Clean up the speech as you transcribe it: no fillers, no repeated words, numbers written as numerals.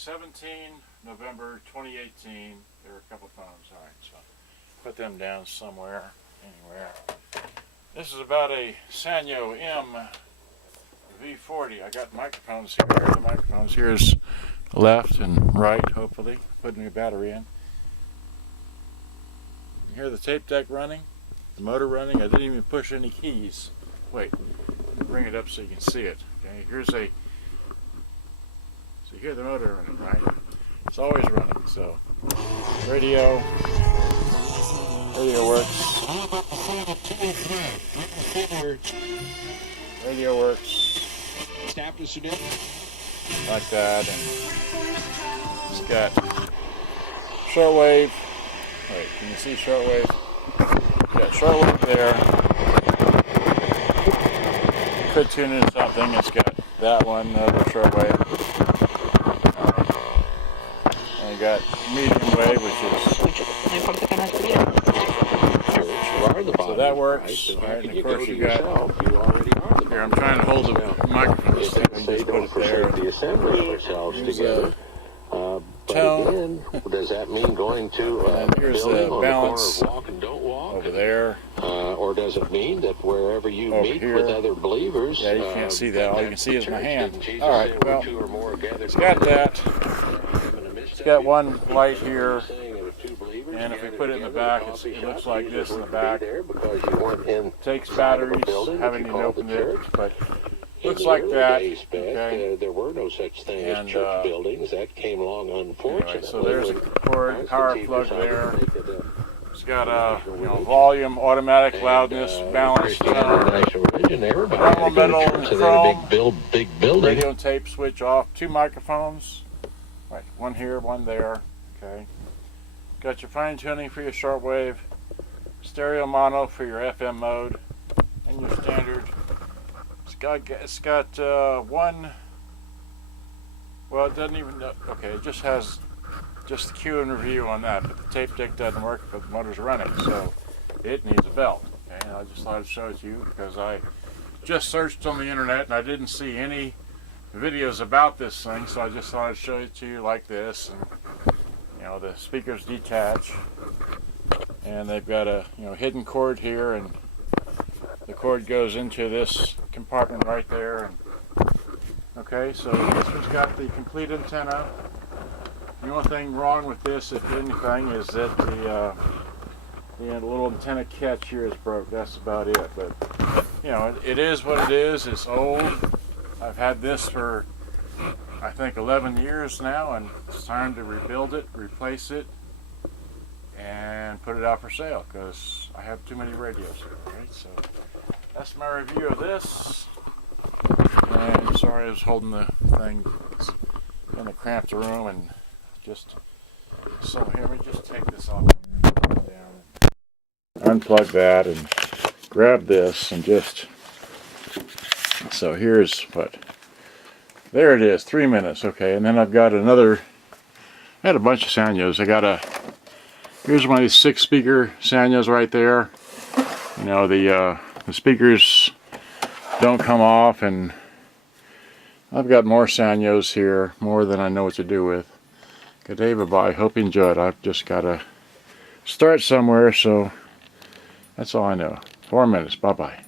17 November 2018. There are a couple phones. Alright, so put them down somewhere, anywhere. This is about a Sanyo M-V40. I got microphones here. Here are the microphones. Here's left and right, hopefully. Putting the battery in. You hear the tape deck running? The motor running? I didn't even push any keys. Wait, let me bring it up so you can see it. Okay, here's a... So you hear the motor running, right? It's always running, so... Radio works. Radio works. Like that, and it's got shortwave. Wait, can you see shortwave? Got shortwave there. Could tune into something. It's got that one, another shortwave. And you got medium wave, which is... So that works. Right, and of course you got... Here, I'm trying to hold the microphone stick and just put it there. Tone. Does that mean going to and here's the balance walk and don't walk over there, or does it mean that wherever you over meet here with other believers, yeah, you can't see that. All you can see is my hand. Jesus all right, well, it's got that. It's got one light here, and if we put it in the back, it looks like this in the back. Takes batteries. Haven't even opened it, but looks like that. Okay. There were no such thing as church buildings. That came along unfortunately. Anyway, so there's a cord, power plug there. It's got a volume, automatic, loudness, balance, normal metal and chrome, big building. radio and tape switch off, 2 microphones, right, one here, one there. Okay. Got your fine tuning for your shortwave, stereo mono for your FM mode, and your standard. It's got one. Well, it doesn't even. Okay, it just has just the cue and review on that, but the tape deck doesn't work if the motor's running, so it needs a belt. Okay, and I just thought I'd show it to you because I just searched on the internet and I didn't see any videos about this thing, so I just thought I'd show it to you like this. And the speakers detach, and they've got a hidden cord here, and the cord goes into this compartment right there. And okay, so this one's got the complete antenna. The only thing wrong with this, if anything, is that the little antenna catch here is broke. That's about it. But it is what it is. It's old. I've had this for I think 11 years now, and it's time to rebuild it, replace it, and put it out for sale because I have too many radios here. Right, so that's my review of this. And sorry, I was holding the thing in a cramped room, and just so here, let me just take this off, down, unplug that, and grab this, and just so here's what. There it is, 3 minutes. Okay, and then I've got another. I had a bunch of Sanyos. Here's one of these 6-speaker Sanyos right there. The speakers don't come off, and I've got more Sanyos here, more than I know what to do with. Good day, bye-bye. Hope you enjoyed. I've just got to start somewhere, so that's all I know. 4 minutes. Bye-bye.